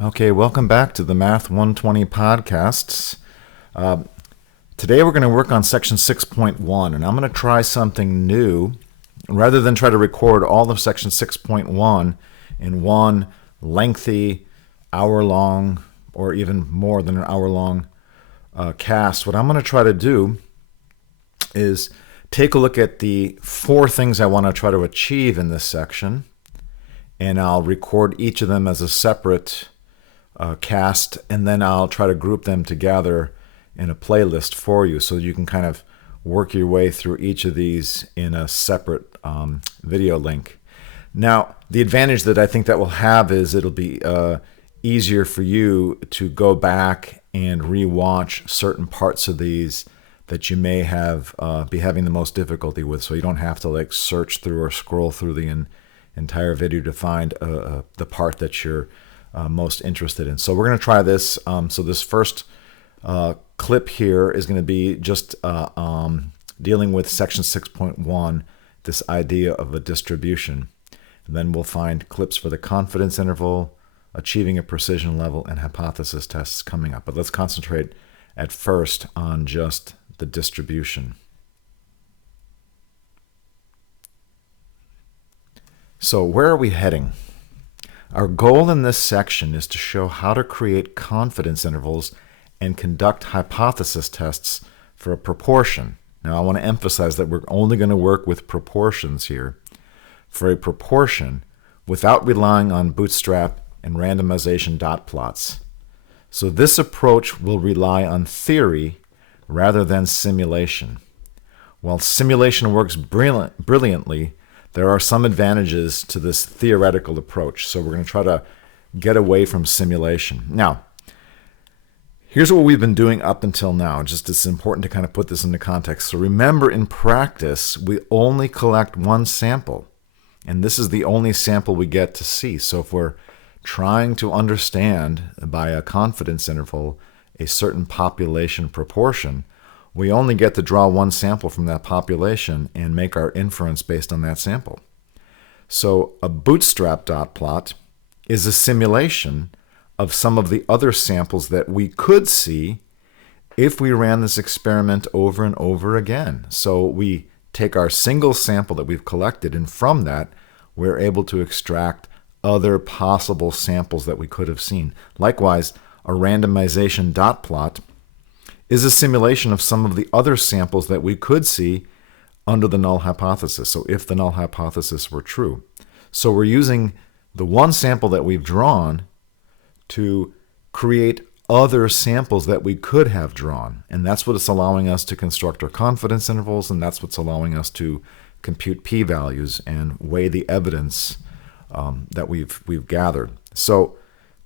Okay, welcome back to the Math 120 podcasts. Today we're going to work on section 6.1, and I'm going to try something new. Rather than try to record all of section 6.1 in one lengthy, hour-long, or even more than an hour-long cast, what I'm going to try to do is take a look at the 4 things I want to try to achieve in this section, and I'll record each of them as a separate cast, and then I'll try to group them together in a playlist for you so you can kind of work your way through each of these in a separate video link. Now, the advantage that I think that will have is it'll be easier for you to go back and rewatch certain parts of these that you may have be having the most difficulty with, so you don't have to like search through or scroll through the entire video to find the part that you're most interested in. So we're going to try this. So this first clip here is going to be just dealing with section 6.1, this idea of a distribution. And then we'll find clips for the confidence interval, achieving a precision level, and hypothesis tests coming up. But let's concentrate at first on just the distribution. So where are we heading? Our goal in this section is to show how to create confidence intervals and conduct hypothesis tests for a proportion. Now, I want to emphasize that we're only going to work with proportions here. For a proportion, without relying on bootstrap and randomization dot plots. So this approach will rely on theory rather than simulation. While simulation works brilliantly, there are some advantages to this theoretical approach, so we're going to try to get away from simulation. Now, here's what we've been doing up until now. Just it's important to kind of put this into context. So remember, in practice, we only collect one sample, and this is the only sample we get to see. So if we're trying to understand by a confidence interval a certain population proportion, we only get to draw one sample from that population and make our inference based on that sample. So a bootstrap dot plot is a simulation of some of the other samples that we could see if we ran this experiment over and over again. So we take our single sample that we've collected, and from that, we're able to extract other possible samples that we could have seen. Likewise, a randomization dot plot is a simulation of some of the other samples that we could see under the null hypothesis, so if the null hypothesis were true. So we're using the one sample that we've drawn to create other samples that we could have drawn, and that's what it's allowing us to construct our confidence intervals, and that's what's allowing us to compute p-values and weigh the evidence that we've gathered. So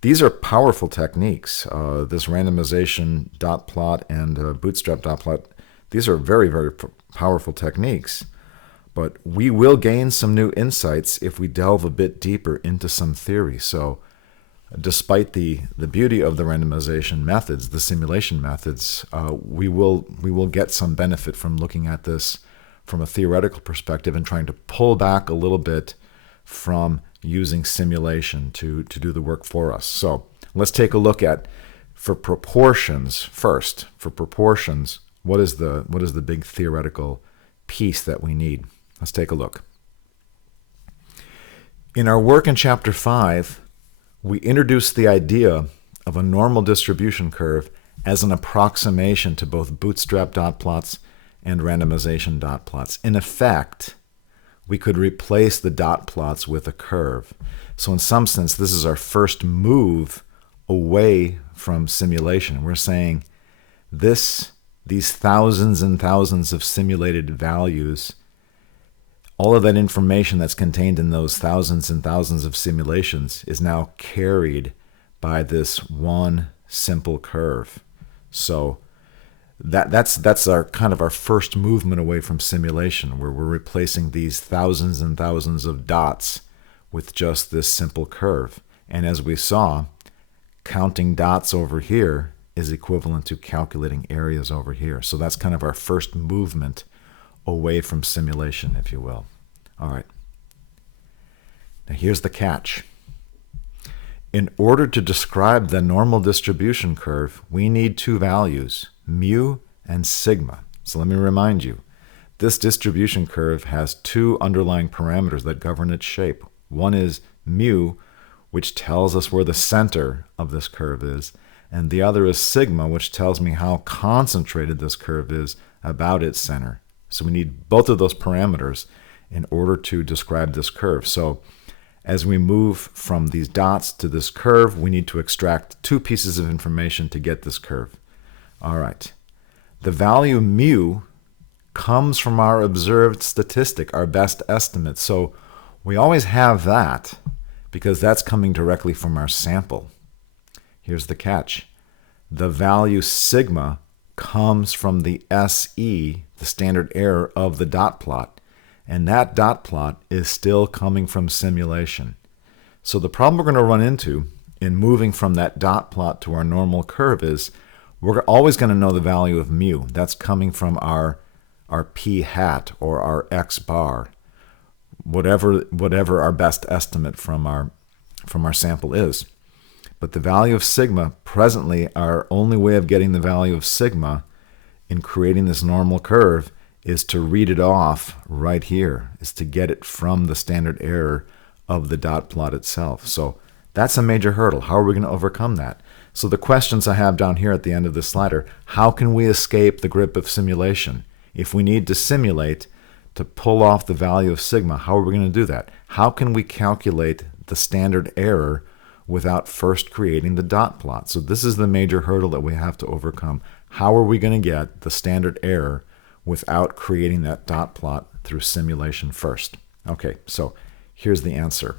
these are powerful techniques. This randomization dot plot and bootstrap dot plot, these are very, very powerful techniques. But we will gain some new insights if we delve a bit deeper into some theory. So despite the beauty of the randomization methods, the simulation methods, we will get some benefit from looking at this from a theoretical perspective and trying to pull back a little bit from using simulation to do the work for us. So let's take a look at, for proportions first. For proportions, what is the big theoretical piece that we need? Let's take a look. In our work in Chapter 5, we introduced the idea of a normal distribution curve as an approximation to both bootstrap dot plots and randomization dot plots. In effect, we could replace the dot plots with a curve. So in some sense, this is our first move away from simulation. We're saying these thousands and thousands of simulated values, all of that information that's contained in those thousands and thousands of simulations is now carried by this one simple curve. So that's our kind of our first movement away from simulation, where we're replacing these thousands and thousands of dots with just this simple curve. And as we saw, counting dots over here is equivalent to calculating areas over here. So that's kind of our first movement away from simulation, if you will. All right. Now here's the catch. in order to describe the normal distribution curve, we need two values, mu and sigma. So let me remind you, this distribution curve has two underlying parameters that govern its shape. One is mu, which tells us where the center of this curve is, and the other is sigma, which tells me how concentrated this curve is about its center. So we need both of those parameters in order to describe this curve. So as we move from these dots to this curve, we need to extract two pieces of information to get this curve. All right. The value mu comes from our observed statistic, our best estimate. So we always have that because that's coming directly from our sample. Here's the catch. The value sigma comes from the SE, the standard error of the dot plot. And that dot plot is still coming from simulation. So the problem we're going to run into in moving from that dot plot to our normal curve is we're always going to know the value of mu. That's coming from our p hat or our x bar, whatever our best estimate from our sample is. But the value of sigma, presently, our only way of getting the value of sigma in creating this normal curve is to read it off right here, is to get it from the standard error of the dot plot itself. So that's a major hurdle. How are we going to overcome that? So the questions I have down here at the end of this slide are, how can we escape the grip of simulation? If we need to simulate to pull off the value of sigma, how are we going to do that? How can we calculate the standard error without first creating the dot plot? So this is the major hurdle that we have to overcome. How are we going to get the standard error without creating that dot plot through simulation first? Okay, so here's the answer.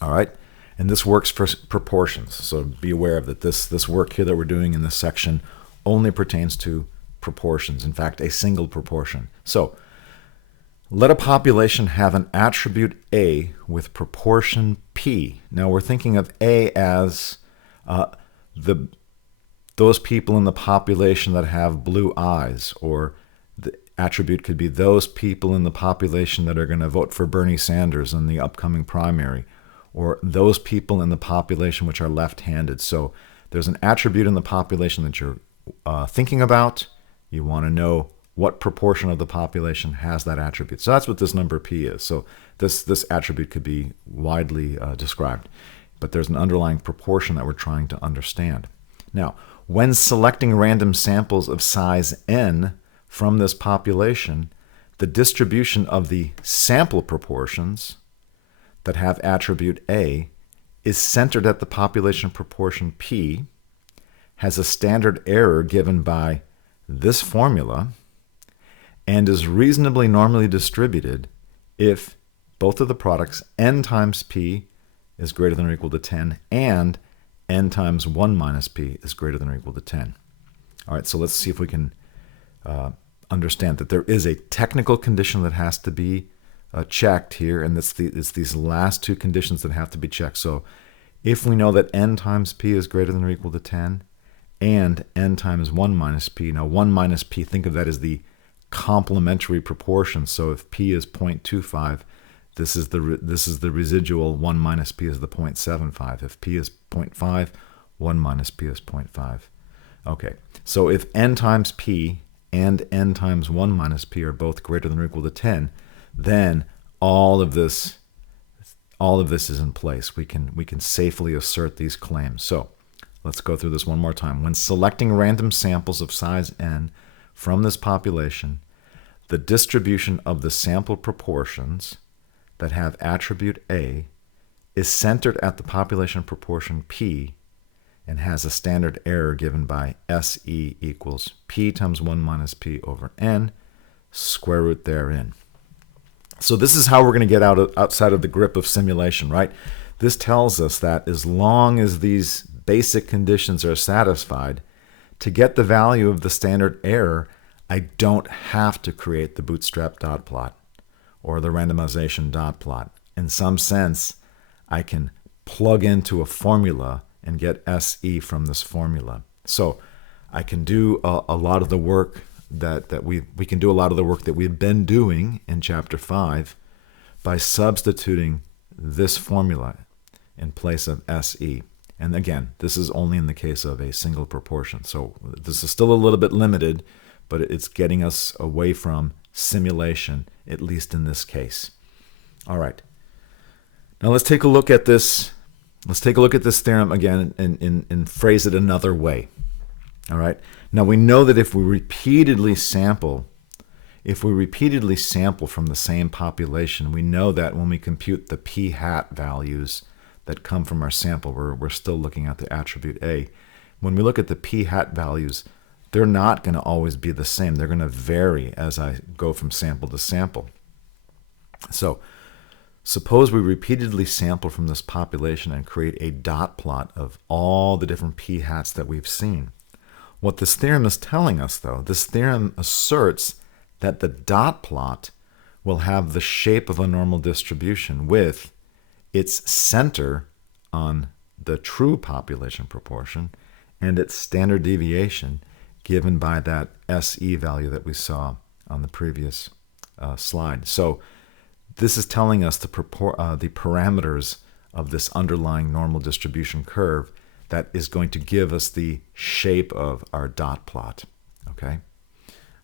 All right, and this works for proportions. So be aware of that. This work here that we're doing in this section only pertains to proportions. In fact, a single proportion. So let a population have an attribute A with proportion P. Now we're thinking of A as those people in the population that have blue eyes, or the attribute could be those people in the population that are going to vote for Bernie Sanders in the upcoming primary, or those people in the population which are left-handed. So there's an attribute in the population that you're thinking about. You want to know what proportion of the population has that attribute. So that's what this number P is. So this attribute could be widely described, but there's an underlying proportion that we're trying to understand. Now, when selecting random samples of size n from this population, the distribution of the sample proportions that have attribute A is centered at the population proportion P, has a standard error given by this formula, and is reasonably normally distributed if both of the products n times P is greater than or equal to 10 and n times 1 minus P is greater than or equal to 10. All right, so let's see if we can understand that there is a technical condition that has to be checked here, and it's these last two conditions that have to be checked. So if we know that n times P is greater than or equal to 10 and n times 1 minus P, now 1 minus P, think of that as the complementary proportion. So if P is 0.25, this is the residual. 1 minus P is the 0.75. If P is 0.5, 1 minus P is 0.5. Okay, so if n times P and n times 1 minus P are both greater than or equal to 10, then all of this is in place. We can safely assert these claims. So let's go through this one more time. When selecting random samples of size n from this population, the distribution of the sample proportions that have attribute A is centered at the population proportion P and has a standard error given by SE equals P times 1 minus P over N, square root therein. So this is how we're going to get outside of the grip of simulation, right? This tells us that as long as these basic conditions are satisfied, to get the value of the standard error, I don't have to create the bootstrap dot plot or the randomization dot plot. In some sense, I can plug into a formula and get SE from this formula. So I can do a lot of the work that we can do a lot of the work that we've been doing in chapter 5 by substituting this formula in place of SE. And again, this is only in the case of a single proportion. So this is still a little bit limited, but it's getting us away from simulation, at least in this case. All right. Now let's take a look at this. Let's take a look at this theorem again and phrase it another way. All right. Now we know that if we repeatedly sample from the same population, we know that when we compute the p hat values that come from our sample, we're still looking at the attribute A. When we look at the p hat values, they're not going to always be the same. They're going to vary as I go from sample to sample. So suppose we repeatedly sample from this population and create a dot plot of all the different p hats that we've seen. What this theorem is telling us, though, this theorem asserts that the dot plot will have the shape of a normal distribution with its center on the true population proportion and its standard deviation given by that SE value that we saw on the previous slide. So this is telling us the parameters of this underlying normal distribution curve that is going to give us the shape of our dot plot. Okay?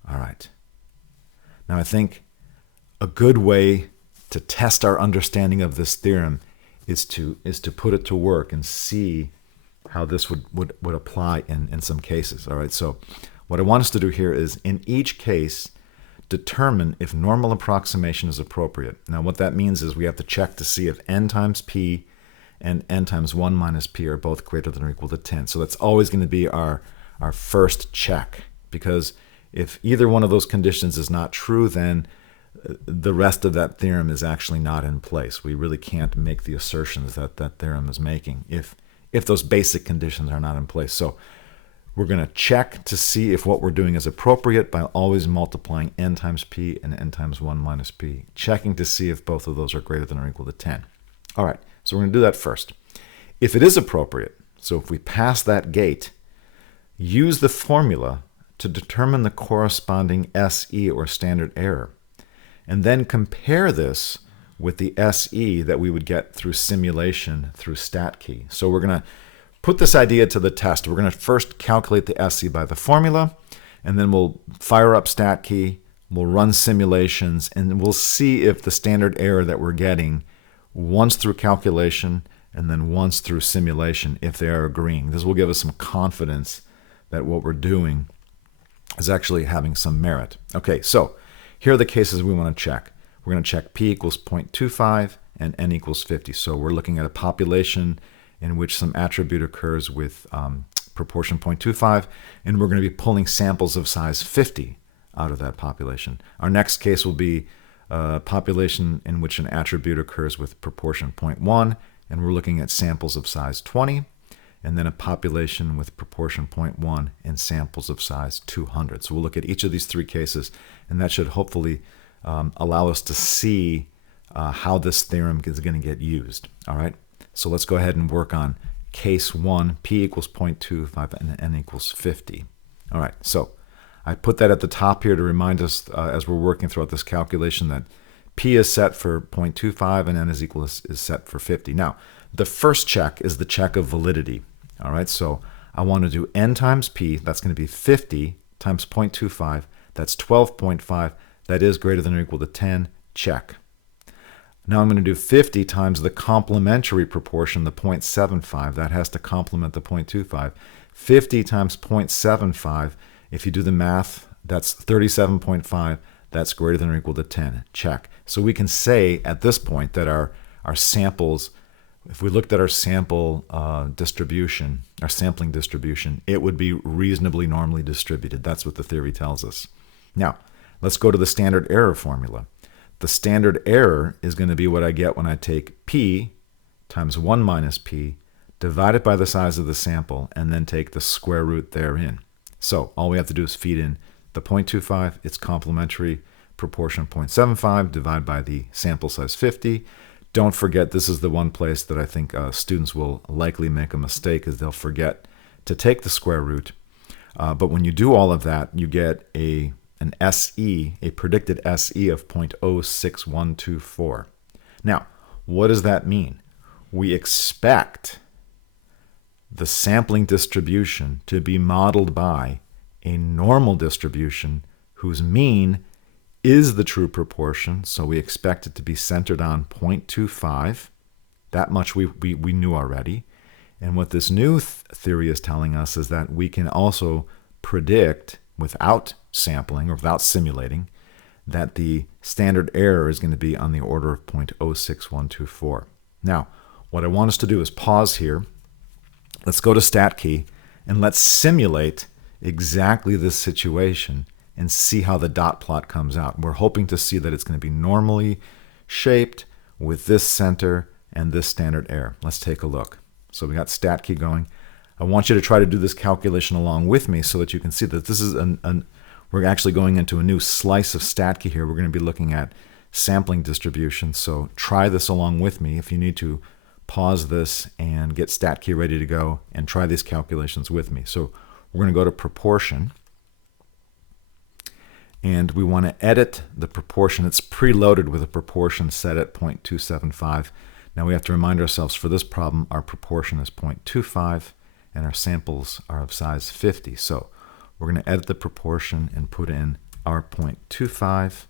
All right. Now I think a good way to test our understanding of this theorem is to put it to work and see how this would apply in some cases. All right. So what I want us to do here is in each case determine if normal approximation is appropriate. Now what that means is we have to check to see if n times p and n times 1 minus p are both greater than or equal to 10. So that's always going to be our first check, because if either one of those conditions is not true, then the rest of that theorem is actually not in place. We really can't make the assertions that that theorem is making if those basic conditions are not in place. So we're going to check to see if what we're doing is appropriate by always multiplying n times p and n times 1 minus p, checking to see if both of those are greater than or equal to 10. All right, so we're going to do that first. If it is appropriate, so if we pass that gate, use the formula to determine the corresponding SE or standard error, and then compare this with the SE that we would get through simulation through StatKey. So we're going to put this idea to the test. We're going to first calculate the SE by the formula, and then we'll fire up StatKey, we'll run simulations, and we'll see if the standard error that we're getting once through calculation and then once through simulation, if they are agreeing. This will give us some confidence that what we're doing is actually having some merit. Okay, so here are the cases we want to check. We're going to check p equals 0.25 and n equals 50. So we're looking at a population in which some attribute occurs with proportion 0.25, and we're going to be pulling samples of size 50 out of that population. Our next case will be a population in which an attribute occurs with proportion 0.1, and we're looking at samples of size 20, and then a population with proportion 0.1 and samples of size 200. So we'll look at each of these three cases, and that should hopefully allow us to see how this theorem is going to get used. All right, so let's go ahead and work on case 1, p equals 0.25 and n equals 50. All right, so I put that at the top here to remind us as we're working throughout this calculation that p is set for 0.25 and n is set for 50. Now, the first check is the check of validity. All right, so I want to do n times p, that's going to be 50 times 0.25, that's 12.5, that is greater than or equal to 10, check. Now I'm going to do 50 times the complementary proportion, the 0.75, that has to complement the 0.25. 50 times 0.75, if you do the math, that's 37.5, that's greater than or equal to 10, check. So we can say at this point that our samples, if we looked at our sample distribution, our sampling distribution, it would be reasonably normally distributed. That's what the theory tells us. Now, let's go to the standard error formula. The standard error is going to be what I get when I take p times 1 minus p, divide it by the size of the sample, and then take the square root therein. So all we have to do is feed in the 0.25, its complementary proportion 0.75, divide by the sample size 50. Don't forget, this is the one place that I think students will likely make a mistake, is they'll forget to take the square root. But when you do all of that, you get an SE, a predicted SE of 0.06124. Now, what does that mean? we expect the sampling distribution to be modeled by a normal distribution whose mean is the true proportion, so we expect it to be centered on 0.25. That much we knew already. And what this new theory is telling us is that we can also predict, without sampling or without simulating, that the standard error is going to be on the order of 0.06124. Now, what I want us to do is pause here. Let's go to StatKey and let's simulate exactly this situation and see how the dot plot comes out. We're hoping to see that it's going to be normally shaped with this center and this standard error. Let's take a look. So we got StatKey going. I want you to try to do this calculation along with me so that you can see that this is we're actually going into a new slice of StatKey here. We're going to be looking at sampling distribution. So try this along with me. If you need to, pause this and get StatKey ready to go and try these calculations with me. So we're going to go to proportion. And we want to edit the proportion. It's preloaded with a proportion set at 0.275. Now we have to remind ourselves for this problem, our proportion is 0.25 and our samples are of size 50. So we're going to edit the proportion and put in our 0.25.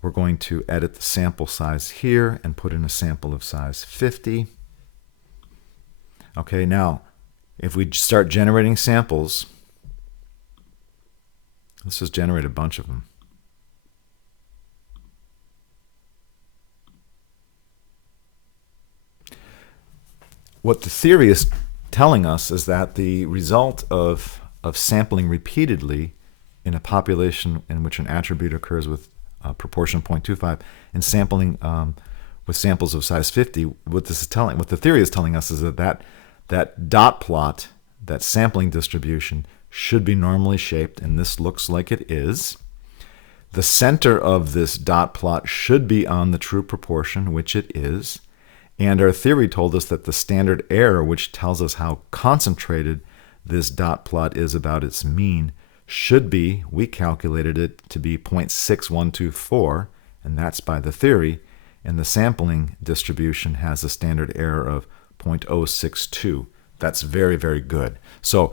We're going to edit the sample size here and put in a sample of size 50. Okay, now if we start generating samples, let's just generate a bunch of them. What the theory is telling us is that the result of sampling repeatedly in a population in which an attribute occurs with proportion 0.25 and sampling with samples of size 50, what the theory is telling us is that dot plot, that sampling distribution, should be normally shaped, and this looks like it is. The center of this dot plot should be on the true proportion, which it is. And our theory told us that the standard error, which tells us how concentrated this dot plot is about its mean, should be, we calculated it to be 0.6124, and that's by the theory. And the sampling distribution has a standard error of 0.062. That's very, very good. So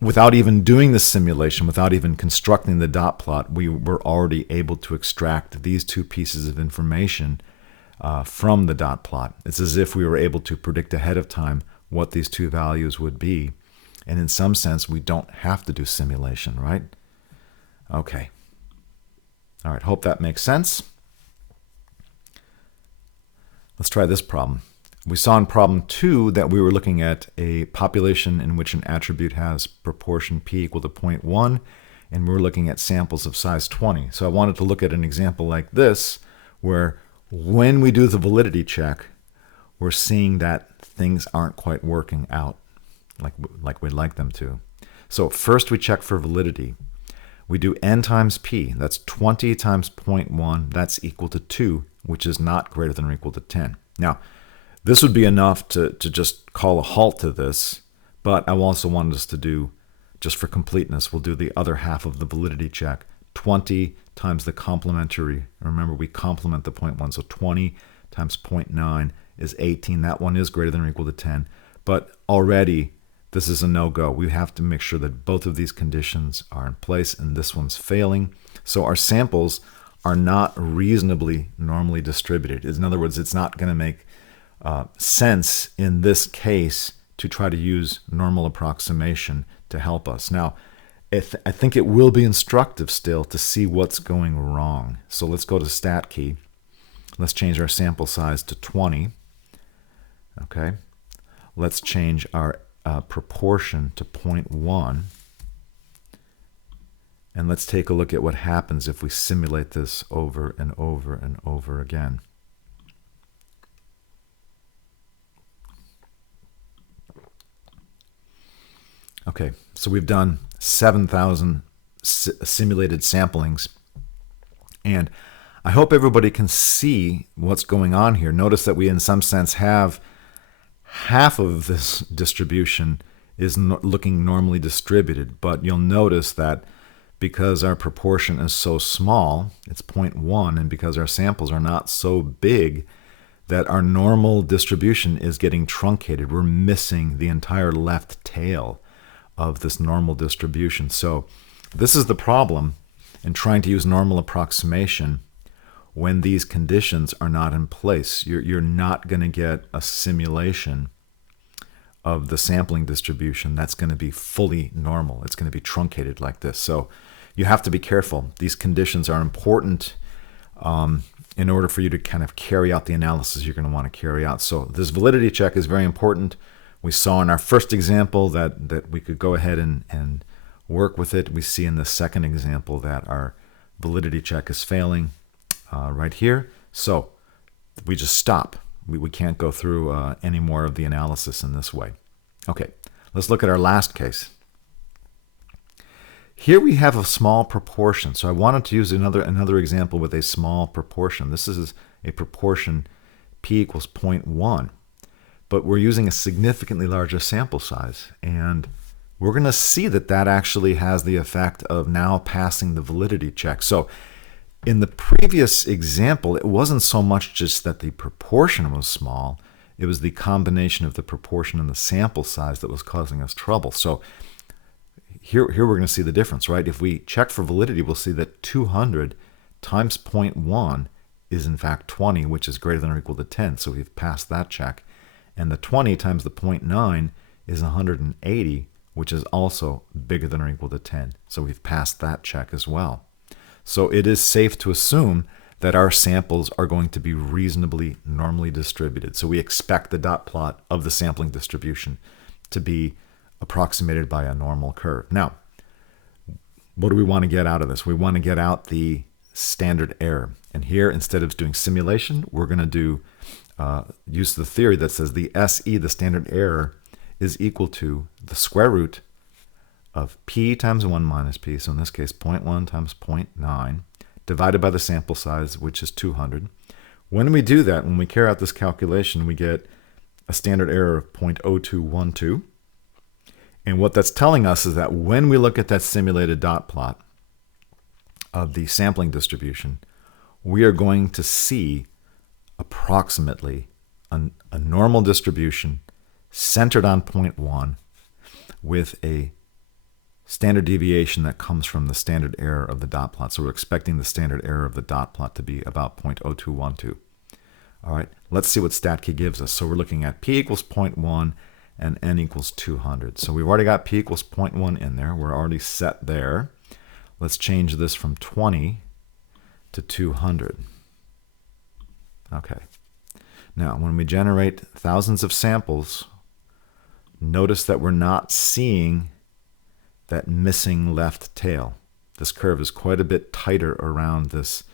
without even doing the simulation, without even constructing the dot plot, we were already able to extract these two pieces of information from the dot plot. It's as if we were able to predict ahead of time what these two values would be. And in some sense, we don't have to do simulation, right? Okay. All right, hope that makes sense. Let's try this problem. We saw in problem 2 that we were looking at a population in which an attribute has proportion p equal to 0.1, and we're looking at samples of size 20. So I wanted to look at an example like this, where when we do the validity check, we're seeing that things aren't quite working out like we'd like them to. So first we check for validity. We do n times p, that's 20 times 0.1, that's equal to 2, which is not greater than or equal to 10. Now, this would be enough to just call a halt to this, but I also wanted us to do, just for completeness, we'll do the other half of the validity check. 20 times the complementary, remember we complement the 0.1, so 20 times 0.9 is 18. That one is greater than or equal to 10, but already this is a no-go. We have to make sure that both of these conditions are in place, and this one's failing. So our samples are not reasonably normally distributed. In other words, it's not going to make sense in this case to try to use normal approximation to help us. Now, I think it will be instructive still to see what's going wrong. So let's go to StatKey. Let's change our sample size to 20. Okay. Let's change our proportion to 0.1. And let's take a look at what happens if we simulate this over and over and over again. Okay, so we've done 7,000 simulated samplings, and I hope everybody can see what's going on here. Notice that we, in some sense, have half of this distribution is looking normally distributed, but you'll notice that because our proportion is so small, it's 0.1, and because our samples are not so big, that our normal distribution is getting truncated. We're missing the entire left tail of this normal distribution. So this is the problem in trying to use normal approximation when these conditions are not in place. You're not going to get a simulation of the sampling distribution that's going to be fully normal. It's going to be truncated like this. So you have to be careful. These conditions are important in order for you to kind of carry out the analysis you're going to want to carry out. So this validity check is very important. We saw in our first example that we could go ahead and work with it. We see in the second example that our validity check is failing right here. So we just stop. We can't go through any more of the analysis in this way. Okay, let's look at our last case. Here we have a small proportion. So I wanted to use another example with a small proportion. This is a proportion p equals 0.1, but we're using a significantly larger sample size. And we're going to see that that actually has the effect of now passing the validity check. So in the previous example, it wasn't so much just that the proportion was small, it was the combination of the proportion and the sample size that was causing us trouble. So here we're going to see the difference, right? If we check for validity, we'll see that 200 times 0.1 is in fact 20, which is greater than or equal to 10. So we've passed that check. And the 20 times the 0.9 is 180, which is also bigger than or equal to 10. So we've passed that check as well. So it is safe to assume that our samples are going to be reasonably normally distributed. So we expect the dot plot of the sampling distribution to be approximated by a normal curve. Now, what do we want to get out of this? We want to get out the standard error. And here, instead of doing simulation, we're going to do use the theory that says the SE, the standard error, is equal to the square root of p times 1 minus p, so in this case 0.1 times 0.9, divided by the sample size, which is 200. When we do that, when we carry out this calculation, we get a standard error of 0.0212. And what that's telling us is that when we look at that simulated dot plot of the sampling distribution, we are going to see approximately a normal distribution centered on 0.1 with a standard deviation that comes from the standard error of the dot plot. So we're expecting the standard error of the dot plot to be about 0.0212. All right, let's see what StatKey gives us. So we're looking at p equals 0.1 and n equals 200. So we've already got p equals 0.1 in there. We're already set there. Let's change this from 20 to 200. Okay. Now, when we generate thousands of samples, notice that we're not seeing that missing left tail. This curve is quite a bit tighter around this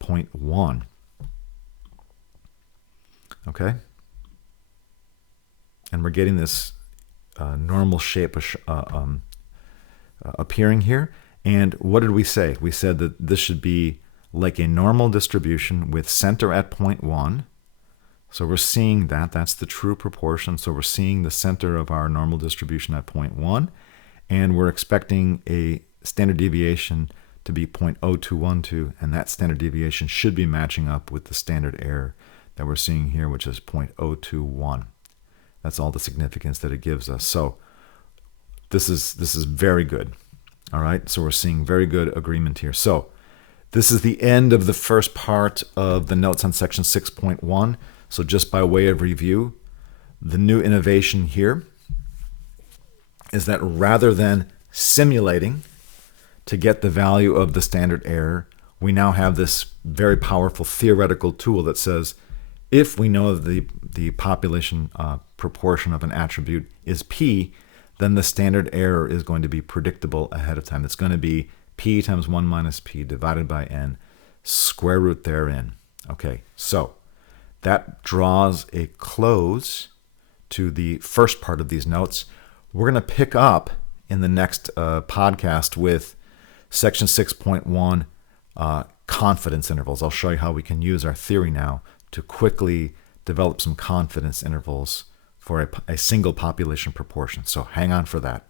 0.1. Okay? And we're getting this normal shape appearing here. And what did we say? We said that this should be like a normal distribution with center at 0.1. So we're seeing that. That's the true proportion. So we're seeing the center of our normal distribution at 0.1. And we're expecting a standard deviation to be 0.0212. And that standard deviation should be matching up with the standard error that we're seeing here, which is 0.021. That's all the significance that it gives us. So this is very good. All right, so we're seeing very good agreement here. So this is the end of the first part of the notes on section 6.1. So just by way of review, the new innovation here is that rather than simulating to get the value of the standard error, we now have this very powerful theoretical tool that says if we know the population proportion of an attribute is p, then the standard error is going to be predictable ahead of time. It's going to be p times 1 minus p divided by n, square root therein. Okay, so that draws a close to the first part of these notes. We're going to pick up in the next podcast with section 6.1, confidence intervals. I'll show you how we can use our theory now to quickly develop some confidence intervals for a single population proportion. So hang on for that.